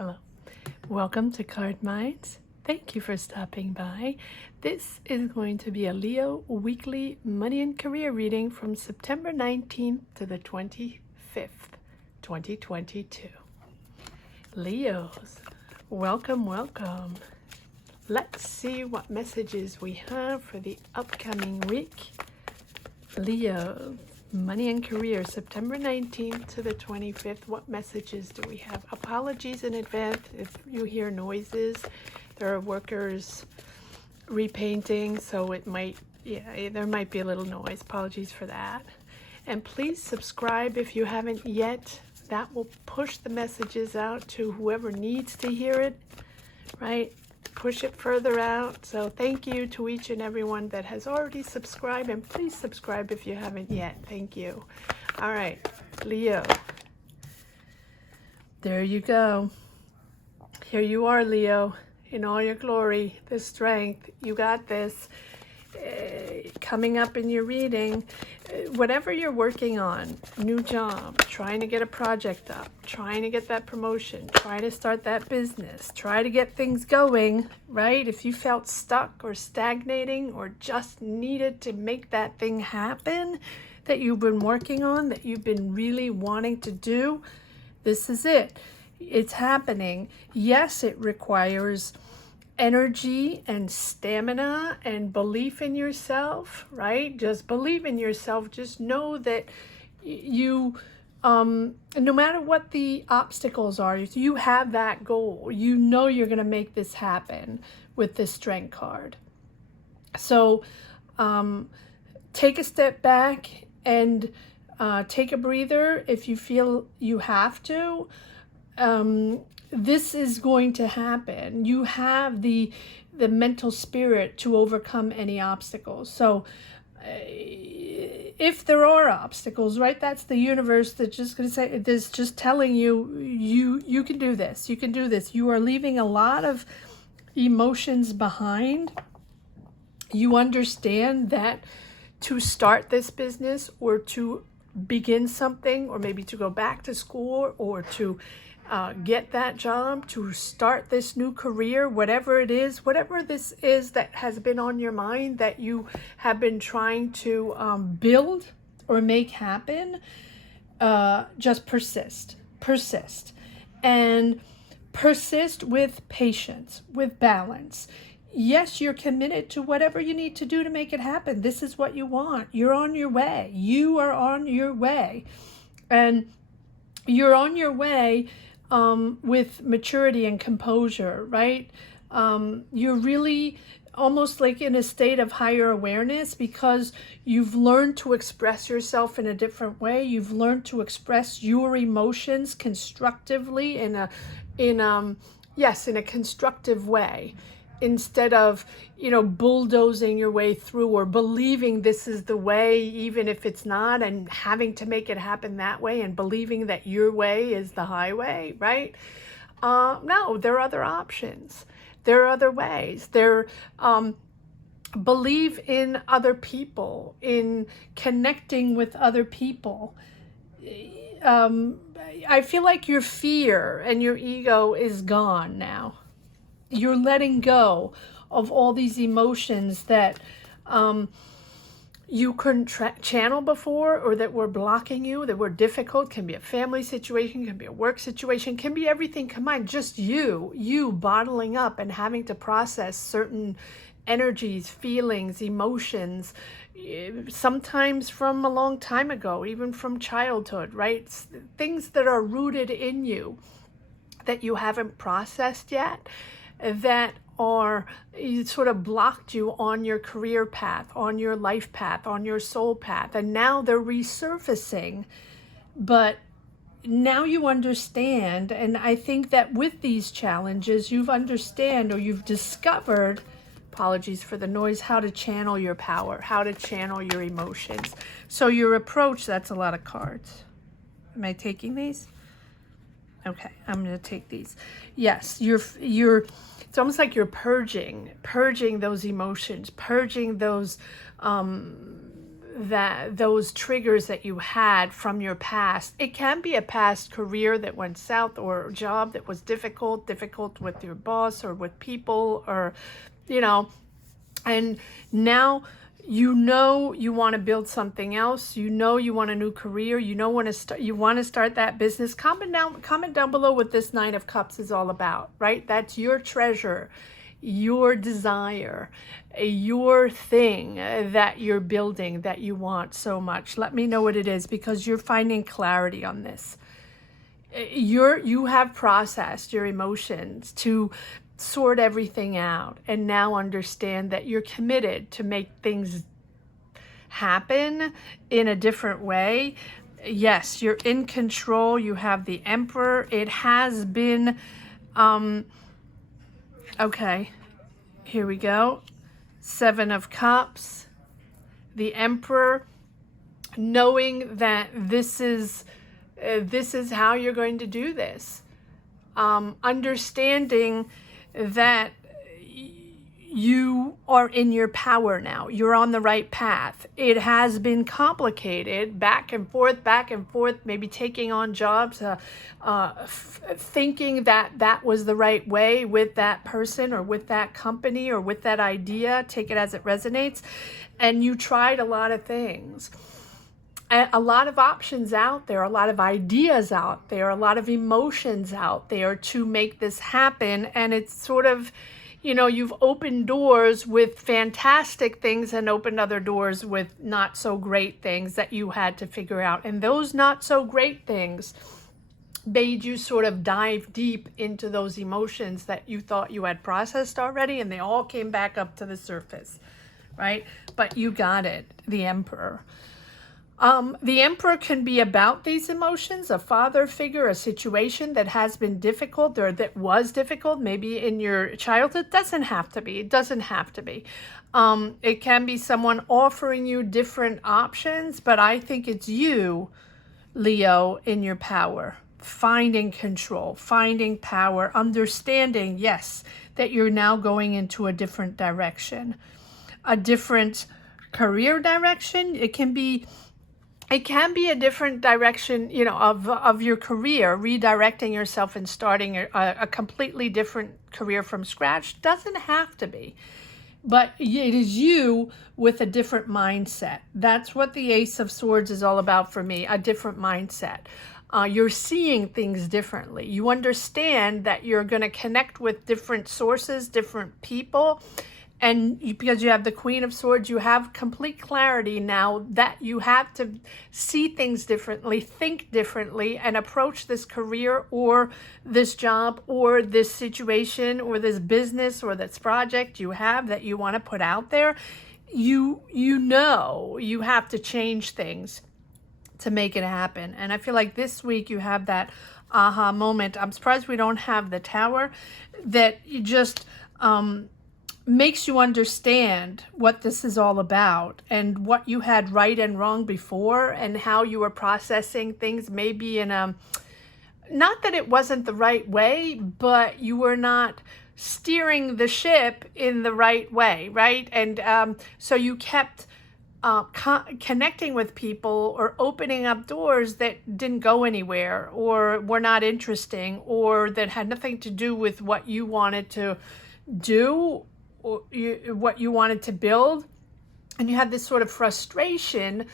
Hello. Welcome to Card Minds. Thank you for stopping by. This is going to be a Leo weekly money and career reading from September 19th to the 25th, 2022. Leos, welcome, welcome. Let's see what messages we have for the upcoming week. Leo, money and career, September 19th to the 25th. What messages do we have? Apologies in advance if you hear noises. There are workers repainting, so it might, there might be a little noise. Apologies for that. And please subscribe if you haven't yet. That will push the messages out to whoever needs to hear it, right? Push it further out. So thank you to each and everyone that has already subscribed, and please subscribe if you haven't yet. Thank you. All right, Leo. There you go. Here you are, Leo, in all your glory, the strength. You got this. Coming up in your reading, whatever you're working on, new job, trying to get a project up, trying to get that promotion, trying to start that business, try to get things going, right? If you felt stuck or stagnating or just needed to make that thing happen that you've been working on, that you've been really wanting to do, this is it. It's happening. Yes, it requires energy and stamina and belief in yourself, right? Just believe in yourself. Just know that you, no matter what the obstacles are, if you have that goal, you know you're going to make this happen with this strength card. So take a step back and take a breather if you feel you have to. This is going to happen. You have the mental spirit to overcome any obstacles. So if there are obstacles, right, that's the universe that's just going to say, that's just telling you, you can do this. You can do this. You are leaving a lot of emotions behind. You understand that to start this business or to begin something, or maybe to go back to school, or to get that job, to start this new career, whatever it is, whatever this is that has been on your mind that you have been trying to build or make happen, just persist and persist with patience, with balance. Yes, you're committed to whatever you need to do to make it happen. This is what you want. You're on your way. You are on your way. And you're on your way with maturity and composure, right? You're really almost like in a state of higher awareness because you've learned to express yourself in a different way. You've learned to express your emotions constructively in a constructive way, instead of, bulldozing your way through or believing this is the way, even if it's not, and having to make it happen that way and believing that your way is the highway, right? No, there are other options. There are other ways. Believe in other people, in connecting with other people. I feel like your fear and your ego is gone now. You're letting go of all these emotions that you couldn't channel before, or that were blocking you, that were difficult. Can be a family situation, can be a work situation, can be everything combined. Just you bottling up and having to process certain energies, feelings, emotions, sometimes from a long time ago, even from childhood, right? Things that are rooted in you that you haven't processed yet, that are sort of blocked you on your career path, on your life path, on your soul path. And now they're resurfacing. But now you understand. And I think that with these challenges, you've discovered, apologies for the noise, how to channel your power, how to channel your emotions. So your approach, that's a lot of cards. Am I taking these? Okay, I'm going to take these. Yes, it's almost like you're purging those emotions, purging those those triggers that you had from your past. It can be a past career that went south, or a job that was difficult with your boss or with people, or, you know, and now you know you want to build something else. You know you want a new career. You want to start that business. Comment down below what this Nine of Cups is all about, right? That's your treasure, your desire, your thing that you're building that you want so much. Let me know what it is, because you're finding clarity on this. You have processed your emotions to sort everything out, and now understand that you're committed to make things happen in a different way. Yes, you're in control. You have the Emperor. It has been okay, here we go. Seven of Cups, the Emperor, knowing that this is how you're going to do this. Understanding that you are in your power now. You're on the right path. It has been complicated, back and forth, maybe taking on jobs, thinking that that was the right way with that person or with that company or with that idea. Take it as it resonates. And you tried a lot of things. A lot of options out there, a lot of ideas out there, a lot of emotions out there to make this happen. And it's sort of, you know, you've opened doors with fantastic things and opened other doors with not so great things that you had to figure out. And those not so great things made you sort of dive deep into those emotions that you thought you had processed already, and they all came back up to the surface, right? But you got it, the Emperor. The Emperor can be about these emotions, a father figure, a situation that has been difficult or that was difficult, maybe in your childhood. It doesn't have to be. It doesn't have to be. It can be someone offering you different options, but I think it's you, Leo, in your power, finding control, finding power, understanding, yes, that you're now going into a different direction, a different career direction. It can be a different direction, you know, of your career, redirecting yourself and starting a completely different career from scratch. Doesn't have to be, but it is you with a different mindset. That's what the Ace of Swords is all about for me, a different mindset. You're seeing things differently. You understand that you're going to connect with different sources, different people. And because you have the Queen of Swords, you have complete clarity now that you have to see things differently, think differently, and approach this career or this job or this situation or this business or this project you have that you want to put out there. You know you have to change things to make it happen. And I feel like this week you have that aha moment. I'm surprised we don't have the Tower, that you just makes you understand what this is all about and what you had right and wrong before, and how you were processing things maybe in a, not that it wasn't the right way, but you were not steering the ship in the right way, right? And so you kept connecting with people or opening up doors that didn't go anywhere or were not interesting or that had nothing to do with what you wanted to do or what you wanted to build. And you had this sort of frustration.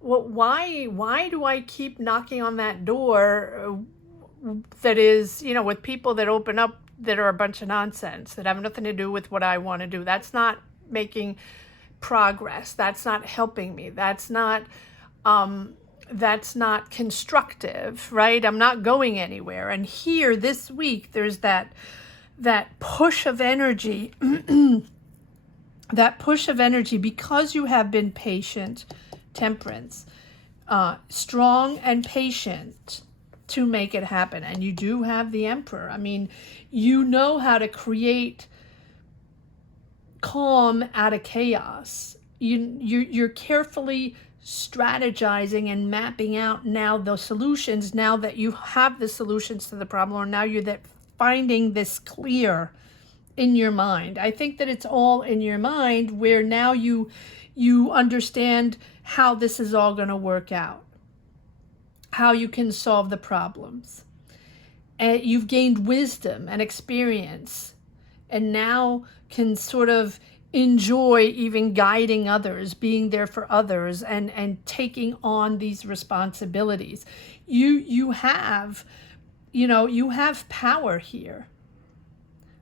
Well, why do I keep knocking on that door that is, you know, with people that open up that are a bunch of nonsense, that have nothing to do with what I want to do? That's not making progress. That's not helping me. That's not constructive, right? I'm not going anywhere. And here this week, there's that push of energy, that push of energy, because you have been patient, Temperance, strong and patient to make it happen. And you do have the Emperor. I mean, you know how to create calm out of chaos. You're carefully strategizing and mapping out now the solutions, now that you have the solutions to the problem, or now you're finding this clear in your mind. I think that it's all in your mind, where now you understand how this is all going to work out, how you can solve the problems. And you've gained wisdom and experience, and now can sort of enjoy even guiding others, being there for others, and taking on these responsibilities. You have, you have power here.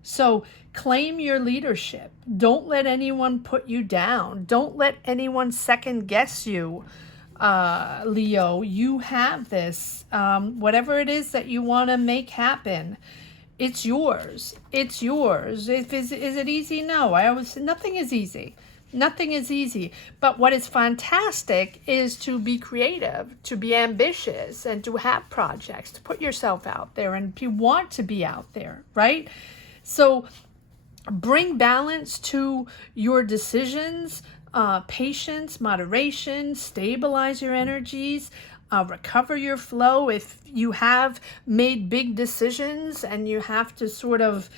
So claim your leadership. Don't let anyone put you down. Don't let anyone second guess you, Leo. You have this. Whatever it is that you want to make happen, it's yours. It's yours. Is it easy? No. Nothing is easy. Nothing is easy. But what is fantastic is to be creative, to be ambitious, and to have projects, to put yourself out there, and to want to be out there, right? So bring balance to your decisions, patience, moderation, stabilize your energies, recover your flow. If you have made big decisions and you have to sort of,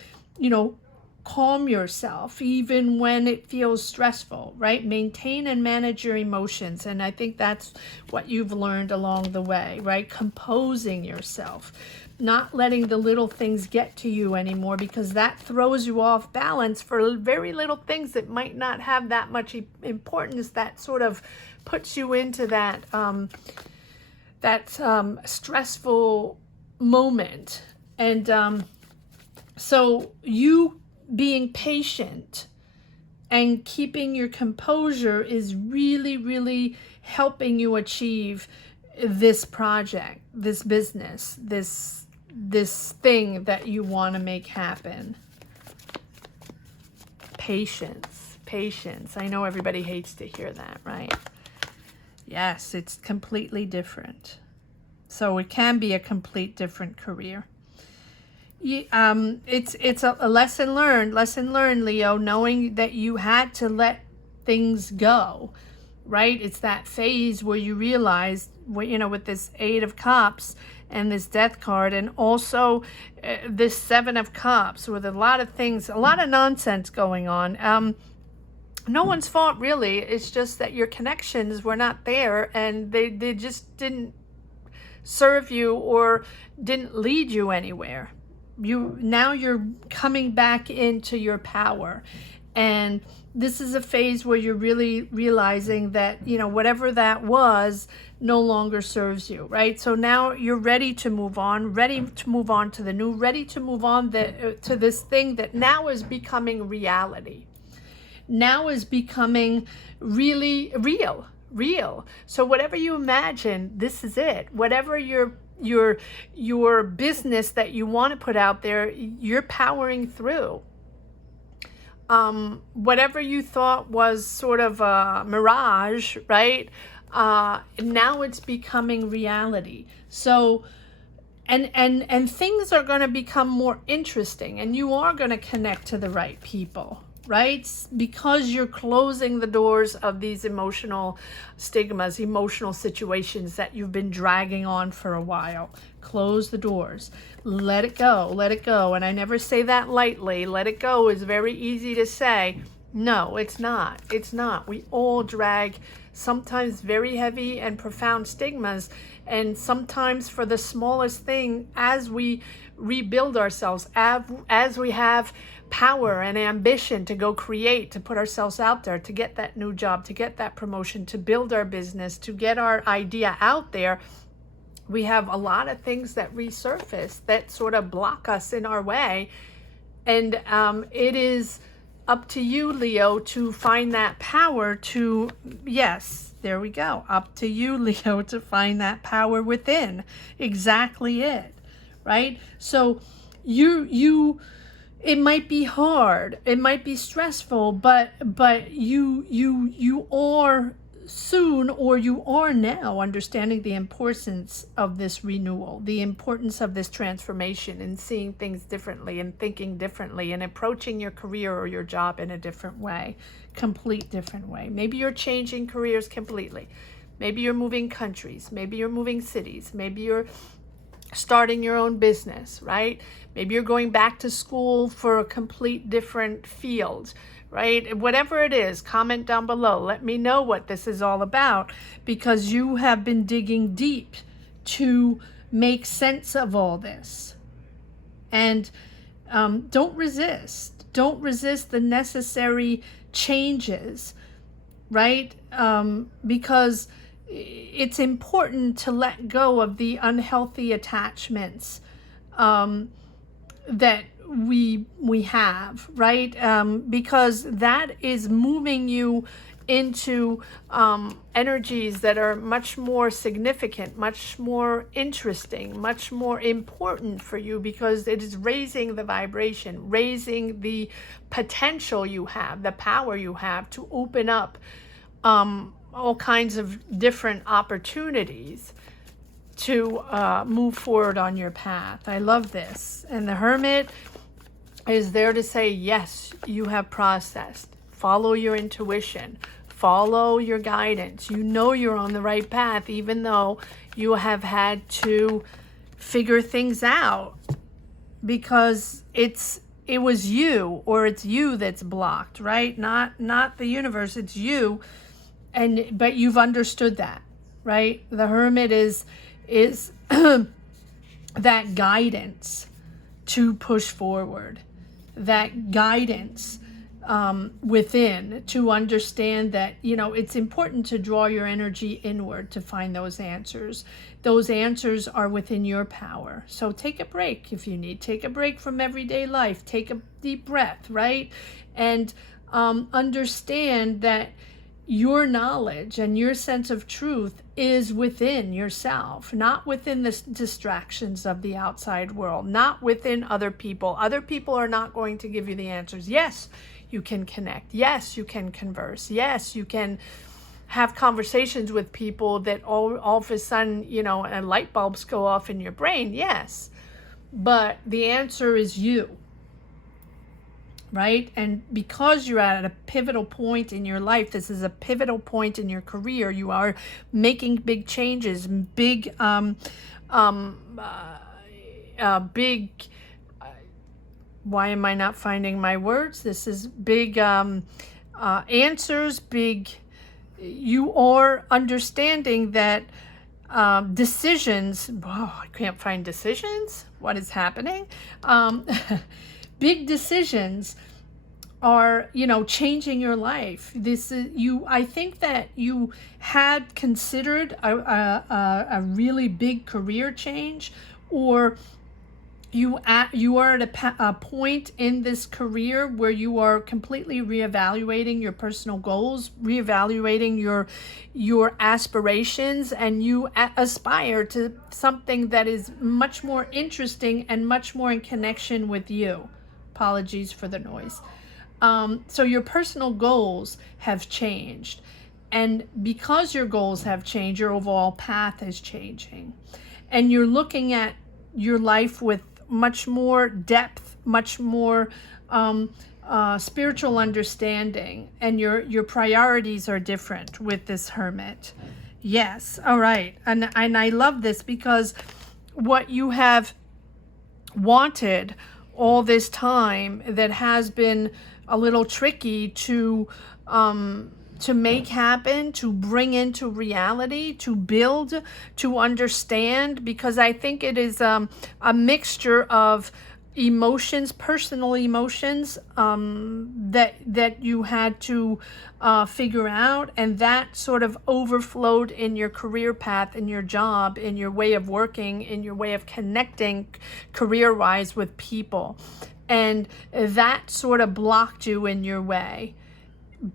calm yourself even when it feels stressful, right? Maintain and manage your emotions. And I think that's what you've learned along the way, right? Composing yourself, not letting the little things get to you anymore, because that throws you off balance for very little things that might not have that much importance, that sort of puts you into that stressful moment. And so you being patient and keeping your composure is really, really helping you achieve this project, this business, this thing that you want to make happen. Patience. I know everybody hates to hear that, right? Yes, it's completely different. So it can be a complete different career. It's a lesson learned, Leo, knowing that you had to let things go, right? It's that phase where you realize, with this 8 of Cups and this Death card, and also this 7 of Cups, with a lot of things, a lot of nonsense going on. No one's fault, really. It's just that your connections were not there, and they just didn't serve you or didn't lead you anywhere. Now you're coming back into your power, and this is a phase where you're really realizing that whatever that was no longer serves you, right? So now you're ready to move on to the new, ready to move on to this thing that now is becoming reality, now is becoming really real. So whatever you imagine, this is it. Whatever your business that you want to put out there, you're powering through. Whatever you thought was sort of a mirage, right? Now it's becoming reality. So and things are going to become more interesting, and you are going to connect to the right people, right? Because you're closing the doors of these emotional stigmas, emotional situations that you've been dragging on for a while. Close the doors. Let it go. And I never say that lightly. Let it go is very easy to say. No, it's not. We all drag sometimes very heavy and profound stigmas, and sometimes for the smallest thing, as we rebuild ourselves, as we have power and ambition to go create, to put ourselves out there, to get that new job, to get that promotion, to build our business, to get our idea out there, we have a lot of things that resurface that sort of block us in our way. And it is up to you, Leo, to find that power to, yes, there we go. Up to you, Leo, to find that power within. Exactly it, right? So it might be hard, it might be stressful, but you are soon, or you are now, understanding the importance of this renewal, the importance of this transformation, and seeing things differently and thinking differently and approaching your career or your job in a different way, complete different way. Maybe you're changing careers completely. Maybe you're moving countries. Maybe you're moving cities. Maybe you're starting your own business, right? Maybe you're going back to school for a complete different field, right? Whatever it is, comment down below. Let me know what this is all about, because you have been digging deep to make sense of all this. And don't resist. Don't resist the necessary changes, right? Because it's important to let go of the unhealthy attachments that we have, right? Because that is moving you into energies that are much more significant, much more interesting, much more important for you, because it is raising the vibration, raising the potential you have, the power you have to open up all kinds of different opportunities to move forward on your path. I love this. And the Hermit is there to say, yes, you have processed. Follow your intuition. Follow your guidance. You know you're on the right path, even though you have had to figure things out, because it was you, or it's you that's blocked, right? Not the universe, it's you. But you've understood that, right? The Hermit is that guidance to push forward, that guidance within, to understand that, it's important to draw your energy inward to find those answers. Those answers are within your power. So take a break if you need. Take a break from everyday life. Take a deep breath, right? And understand that your knowledge and your sense of truth is within yourself, not within the distractions of the outside world, not within other people. Other people are not going to give you the answers. Yes, you can connect. Yes, you can converse. Yes, you can have conversations with people that all of a sudden, and light bulbs go off in your brain. Yes, but the answer is you. Right? And because you're at a pivotal point in your life, this is a pivotal point in your career. You are making big changes, big, why am I not finding my words? This is big answers, big, you are understanding that decisions, I can't find decisions. What is happening? Big decisions are, changing your life. This is I think that you had considered a really big career change, or you are at a point in this career where you are completely reevaluating your personal goals, reevaluating your aspirations, and you aspire to something that is much more interesting and much more in connection with you. Apologies for the noise. So your personal goals have changed. And because your goals have changed, your overall path is changing. And you're looking at your life with much more depth, much more spiritual understanding. And your priorities are different with this Hermit. Yes, all right. And I love this, because what you have wanted all this time, that has been a little tricky to make happen, to bring into reality, to build, to understand, because I think it is a mixture of emotions, personal emotions, that you had to figure out, and that sort of overflowed in your career path, in your job, in your way of working, in your way of connecting career-wise with people, and that sort of blocked you in your way.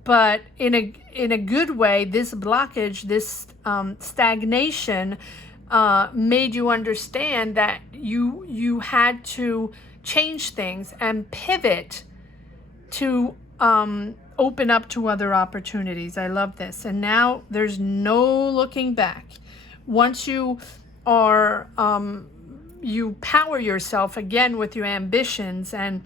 But in a good way, this blockage, this stagnation, made you understand that you had to change things and pivot to open up to other opportunities. I love this. And now there's no looking back. Once you are you power yourself again with your ambitions, and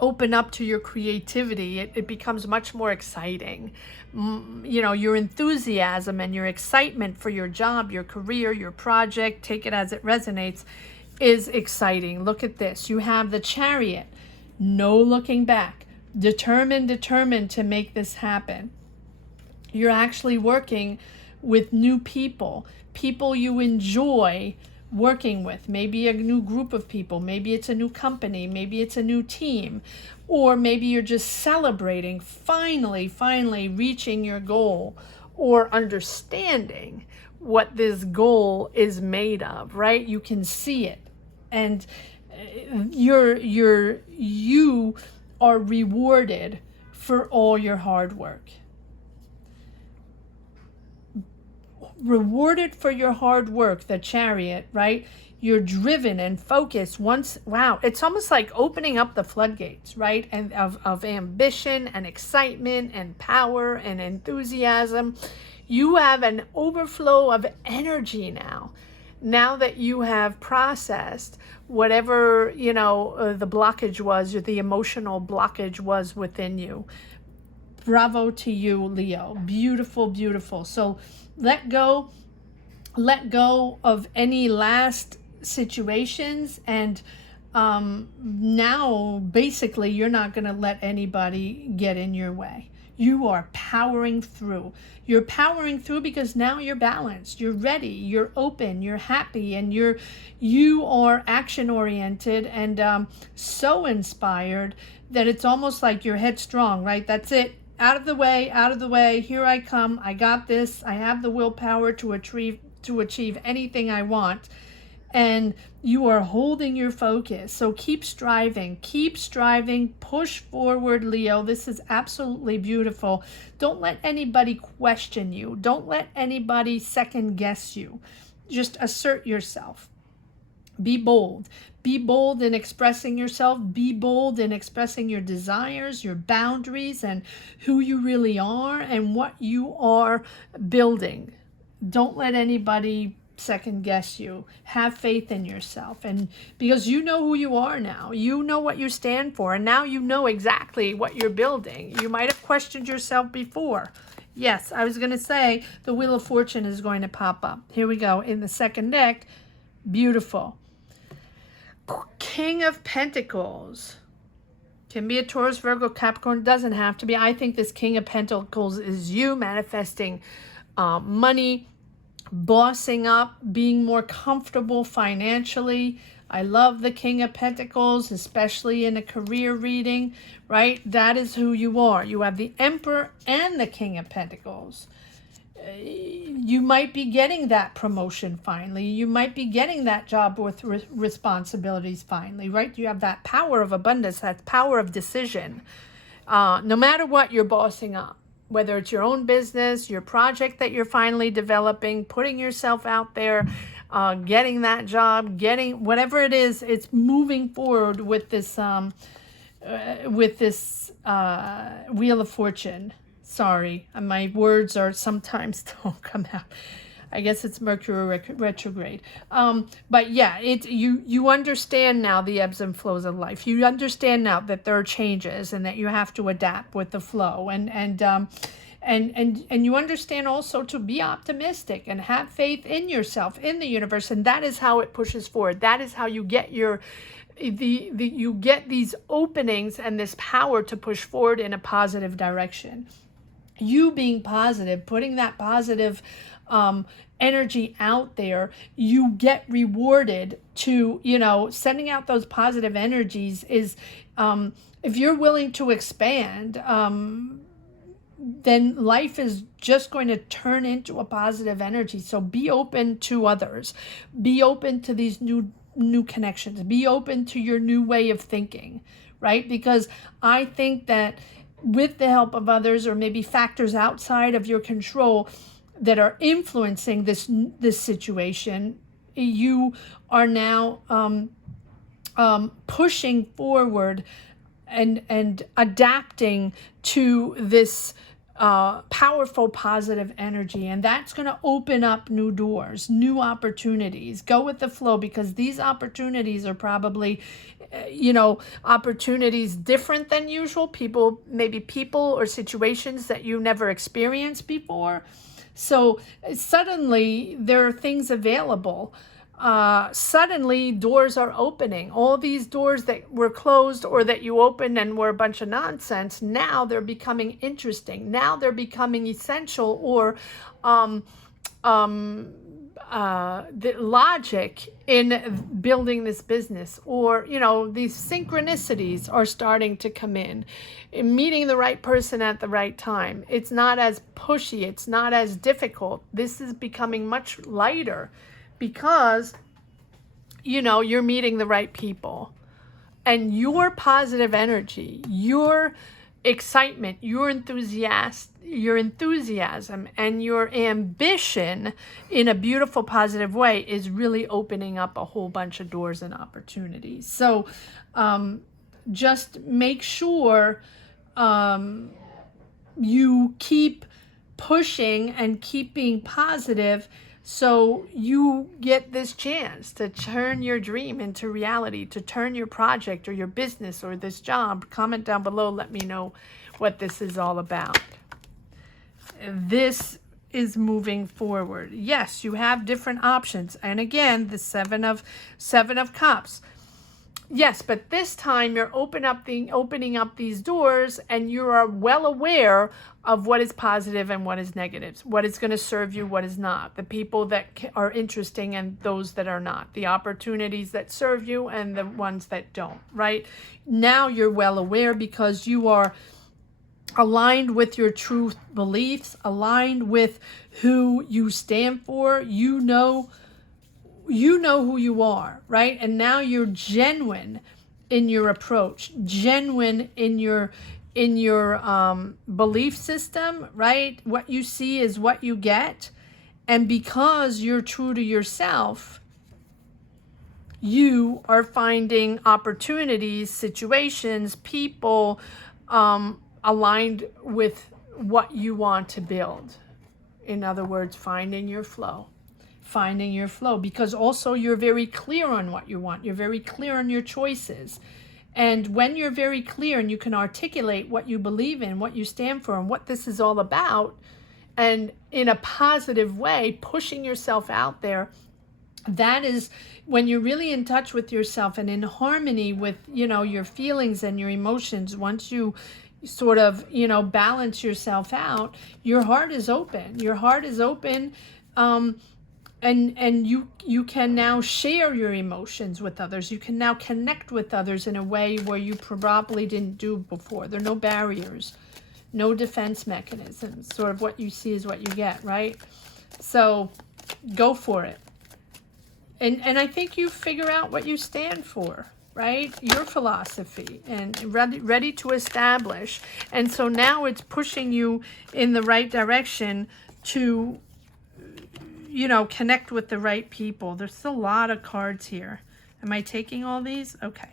open up to your creativity, it becomes much more exciting. You know, your enthusiasm and your excitement for your job, your career, your project, take it as it resonates, is exciting. Look at this. You have the Chariot. No looking back. Determined to make this happen. You're actually working with new people you enjoy working with, maybe a new group of people, maybe it's a new company, maybe it's a new team, or maybe you're just celebrating finally reaching your goal, or understanding what this goal is made of, right? You can see it, and you are rewarded for all your hard work. Rewarded for your hard work, the Chariot, right? You're driven and focused. Wow, it's almost like opening up the floodgates, right? And of ambition and excitement and power and enthusiasm. You have an overflow of energy now that you have processed whatever, you know, the blockage was, or the emotional blockage was within you. Bravo to you, Leo. Beautiful, beautiful. So let go of any last situations, and now basically you're not going to let anybody get in your way. You are powering through. You're powering through because now you're balanced, you're ready, you're open, you're happy, and you are action oriented and so inspired that it's almost like you're headstrong, right? That's it. Out of the way, here I come, I got this, I have the willpower to achieve anything I want. And you are holding your focus. So keep striving, push forward, Leo. This is absolutely beautiful. Don't let anybody question you. Don't let anybody second guess you. Just assert yourself. Be bold. Be bold in expressing yourself. Be bold in expressing your desires, your boundaries, and who you really are and what you are building. Don't let anybody second guess you. Have faith in yourself, and because you know who you are now, you know what you stand for, and now you know exactly what you're building. You might have questioned yourself before. Yes, I was going to say the Wheel of Fortune is going to pop up. Here we go in the second deck. Beautiful. King of Pentacles. Can be a Taurus, Virgo, Capricorn. Doesn't have to be. I think this King of Pentacles is you manifesting money, bossing up, being more comfortable financially. I love the King of Pentacles, especially in a career reading, right? That is who you are. You have the Emperor and the King of Pentacles. You might be getting that promotion finally. You might be getting that job with responsibilities finally, right? You have that power of abundance, that power of decision. No matter what, you're bossing up. Whether it's your own business, your project that you're finally developing, putting yourself out there, getting that job, getting whatever it is, it's moving forward with this Wheel of Fortune. Sorry, my words are sometimes don't come out. I guess it's Mercury retrograde. But yeah, you understand now the ebbs and flows of life. You understand now that there are changes and that you have to adapt with the flow. And you understand also to be optimistic and have faith in yourself, in the universe. And that is how it pushes forward. That is how you get you get these openings and this power to push forward in a positive direction. You being positive, putting that positive energy out there, you get rewarded to, sending out those positive energies is, if you're willing to expand, then life is just going to turn into a positive energy. So be open to others. Be open to these new connections. Be open to your new way of thinking, right? Because I think that with the help of others, or maybe factors outside of your control that are influencing this situation, you are now pushing forward and adapting to this powerful, positive energy, and that's going to open up new doors, new opportunities. Go with the flow, because these opportunities are probably, opportunities different than usual. Maybe people or situations that you never experienced before. So suddenly there are things available. Suddenly doors are opening. All these doors that were closed or that you opened and were a bunch of nonsense, now they're becoming interesting. Now they're becoming essential, or the logic in building this business, or these synchronicities are starting to come in meeting the right person at the right time. It's not as pushy, it's not as difficult. This is becoming much lighter, because you're meeting the right people, and your positive energy, your excitement, your enthusiasm, and your ambition in a beautiful, positive way is really opening up a whole bunch of doors and opportunities. So just make sure you keep pushing and keep being positive, so you get this chance to turn your dream into reality, to turn your project or your business or this job. Comment down below, let me know what this is all about. This is moving forward. Yes, you have different options. And again, the Seven of Cups. Yes, but this time you're opening up these doors, and you are well aware of what is positive and what is negative, what is going to serve you, what is not, the people that are interesting and those that are not, the opportunities that serve you and the ones that don't, right? Now you're well aware, because you are aligned with your true beliefs, aligned with who you stand for. You know who you are, right? And now you're genuine in your approach, genuine in your belief system, right? What you see is what you get. And because you're true to yourself, you are finding opportunities, situations, people aligned with what you want to build. In other words, finding your flow, because also you're very clear on what you want. You're very clear on your choices. And when you're very clear and you can articulate what you believe in, what you stand for, and what this is all about, and in a positive way, pushing yourself out there, that is when you're really in touch with yourself and in harmony with, your feelings and your emotions. Once you sort of, balance yourself out, your heart is open. And you can now share your emotions with others. You can now connect with others in a way where you probably didn't do before. There are no barriers, no defense mechanisms. Sort of what you see is what you get, right? So go for it. And I think you figure out what you stand for, right? Your philosophy, and ready to establish. And so now it's pushing you in the right direction to connect with the right people. There's a lot of cards here. Am I taking all these? Okay.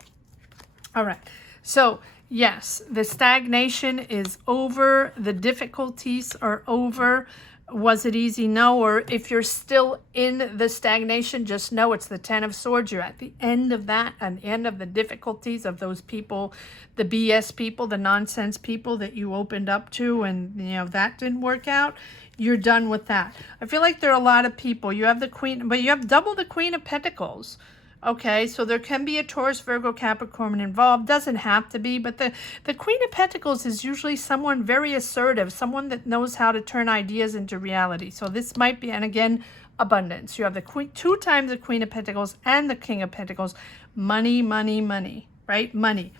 All right. So, yes, the stagnation is over. The difficulties are over. Was it easy? No. Or if you're still in the stagnation, just know it's the Ten of Swords. You're at the end of that, at the end of the difficulties of those people, the BS people, the nonsense people that you opened up to, and that didn't work out. You're done with that. I feel like there are a lot of people. You have the Queen, but you have double the Queen of Pentacles. Okay, so there can be a Taurus, Virgo, Capricorn involved. Doesn't have to be, but the Queen of Pentacles is usually someone very assertive, someone that knows how to turn ideas into reality. So this might be, and again, abundance. You have the Queen, 2 times the Queen of Pentacles and the King of Pentacles. Money, money, money, right? Money.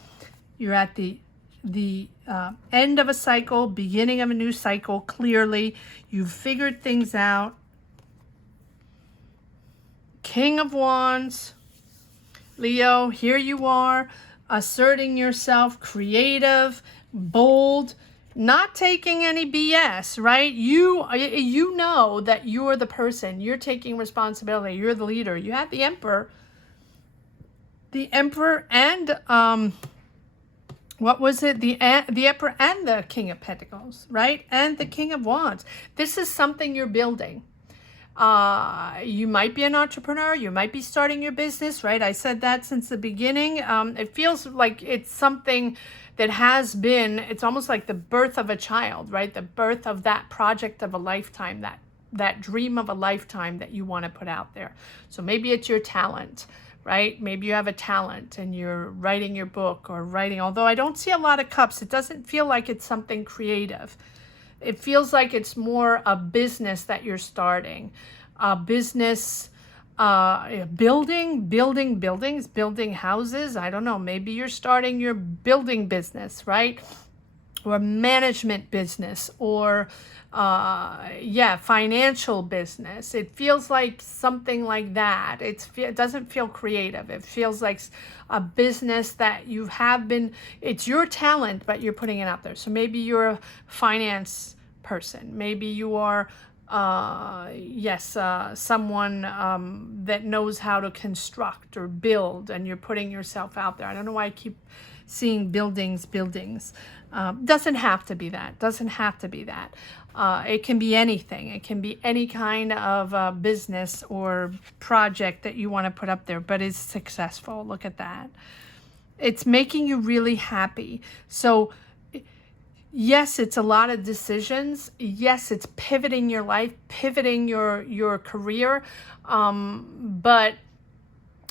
You're at the end of a cycle, beginning of a new cycle. Clearly, you've figured things out. King of Wands. Leo, here you are, asserting yourself, creative, bold, not taking any BS, right? You know that you're the person. You're taking responsibility. You're the leader. You have the Emperor. The Emperor and what was it? The Emperor and the King of Pentacles, right? And the King of Wands. This is something you're building. You might be an entrepreneur. You might be starting your business, right? I said that since the beginning. It feels like it's something that has been, it's almost like the birth of a child, right? The birth of that project of a lifetime, that dream of a lifetime that you want to put out there. So maybe it's your talent, right? Maybe you have a talent and you're writing your book or writing, although I don't see a lot of cups. It doesn't feel like it's something creative. It feels like it's more a business that you're starting, a business, building buildings, building houses. I don't know. Maybe you're starting your building business, right? Or management business, or financial business. It feels like something like that. It doesn't feel creative. It feels like a business that you have been, it's your talent, but you're putting it out there. So maybe you're a finance person. Maybe you are someone that knows how to construct or build, and you're putting yourself out there. I don't know why I keep seeing buildings. Doesn't have to be that. It can be anything. It can be any kind of business or project that you want to put up there, but is successful. Look at that. It's making you really happy. So yes, it's a lot of decisions. Yes, it's pivoting your life, pivoting your career, but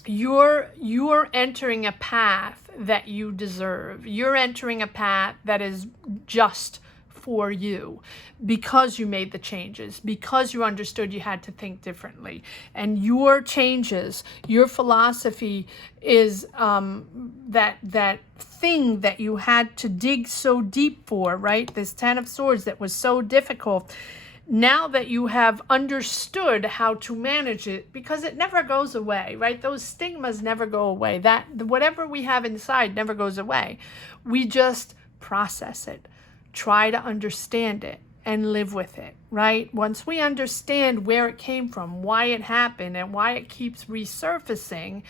you're entering a path that you deserve. You're entering a path that is just for you, because you made the changes, because you understood you had to think differently. And your changes, your philosophy is that thing that you had to dig so deep for, right? This Ten of Swords that was so difficult. Now that you have understood how to manage it, because it never goes away, right? Those stigmas never go away. That whatever we have inside never goes away. We just process it, try to understand it, and live with it, right? Once we understand where it came from, why it happened, and why it keeps resurfacing,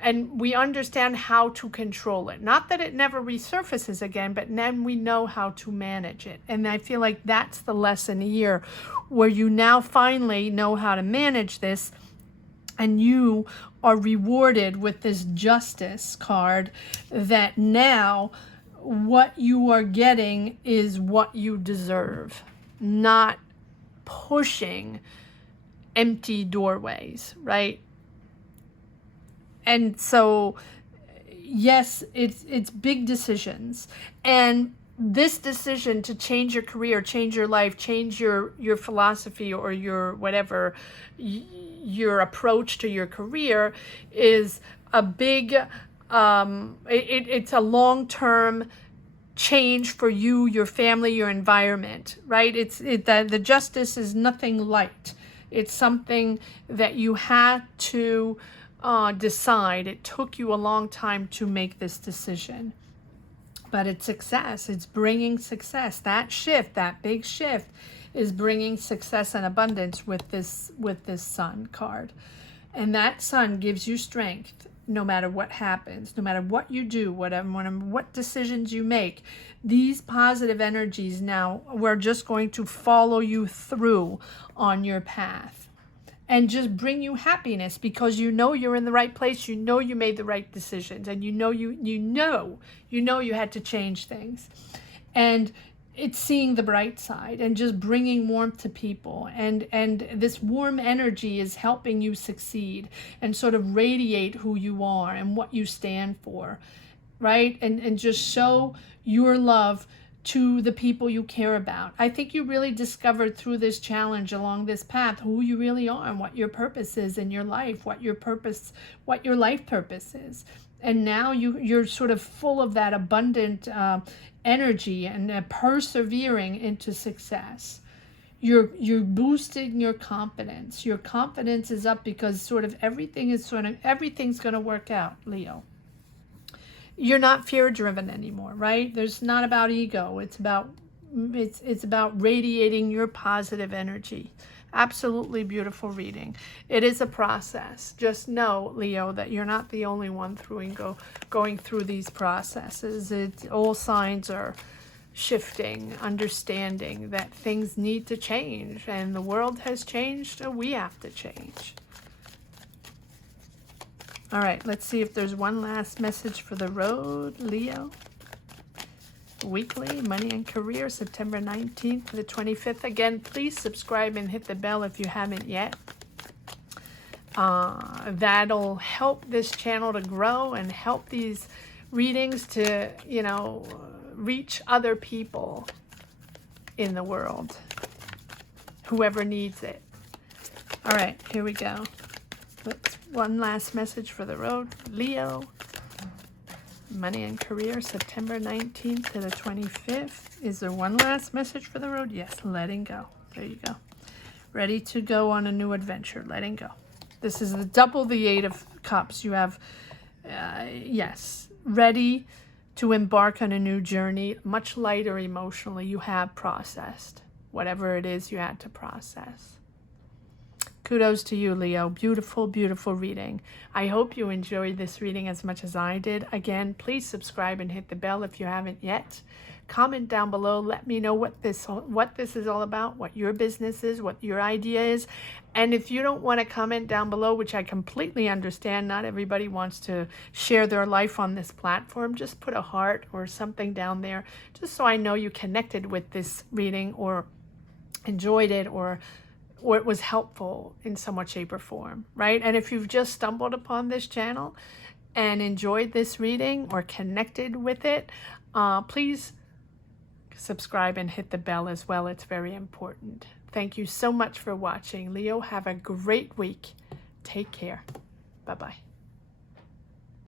and we understand how to control it. Not that it never resurfaces again, but then we know how to manage it. And I feel like that's the lesson here, where you now finally know how to manage this, and you are rewarded with this Justice card, that now what you are getting is what you deserve, not pushing empty doorways, right? And so, yes, it's big decisions. And this decision to change your career, change your life, change your philosophy, or your whatever, your approach to your career, is a big, it's a long-term change for you, your family, your environment, right? The Justice is nothing light. It's something that you had to decide. It took you a long time to make this decision, but it's success. It's bringing success. That shift, that big shift, is bringing success and abundance with this Sun card. And that Sun gives you strength no matter what happens, no matter what you do, what decisions you make. These positive energies now, we're just going to follow you through on your path and just bring you happiness, because you know you're in the right place. You know you made the right decisions, and you know you had to change things. And it's seeing the bright side and just bringing warmth to people. And this warm energy is helping you succeed and sort of radiate who you are and what you stand for, right? And just show your love to the people you care about. I think you really discovered through this challenge, along this path, who you really are and what your purpose is in your life, what your life purpose is. And now you're sort of full of that abundant energy and persevering into success. You're boosting your confidence. Your confidence is up because everything's going to work out, Leo. You're not fear-driven anymore, right? There's not about ego. It's about radiating your positive energy. Absolutely beautiful reading. It is a process. Just know, Leo, that you're not the only one going through these processes. All signs are shifting, understanding that things need to change, and the world has changed, so we have to change. All right, let's see if there's one last message for the road, Leo. Weekly, money and career, September 19th to the 25th. Again, please subscribe and hit the bell if you haven't yet. That'll help this channel to grow and help these readings to, you know, reach other people in the world, whoever needs it. All right, here we go. One last message for the road, Leo. Money and career, September 19th to the 25th. Is there one last message for the road? Yes, letting go. There you go. Ready to go on a new adventure, letting go. This is double the 8 of Cups. You have, yes, ready to embark on a new journey, much lighter emotionally. You have processed whatever it is you had to process. Kudos to you, Leo. Beautiful, beautiful reading. I hope you enjoyed this reading as much as I did. Again, please subscribe and hit the bell if you haven't yet. Comment down below. Let me know what this is all about, what your business is, what your idea is. And if you don't want to comment down below, which I completely understand, not everybody wants to share their life on this platform, just put a heart or something down there, just so I know you connected with this reading or enjoyed it or it was helpful in some way, shape, or form, right? And if you've just stumbled upon this channel and enjoyed this reading or connected with it, please subscribe and hit the bell as well. It's very important. Thank you so much for watching. Leo, have a great week. Take care. Bye-bye.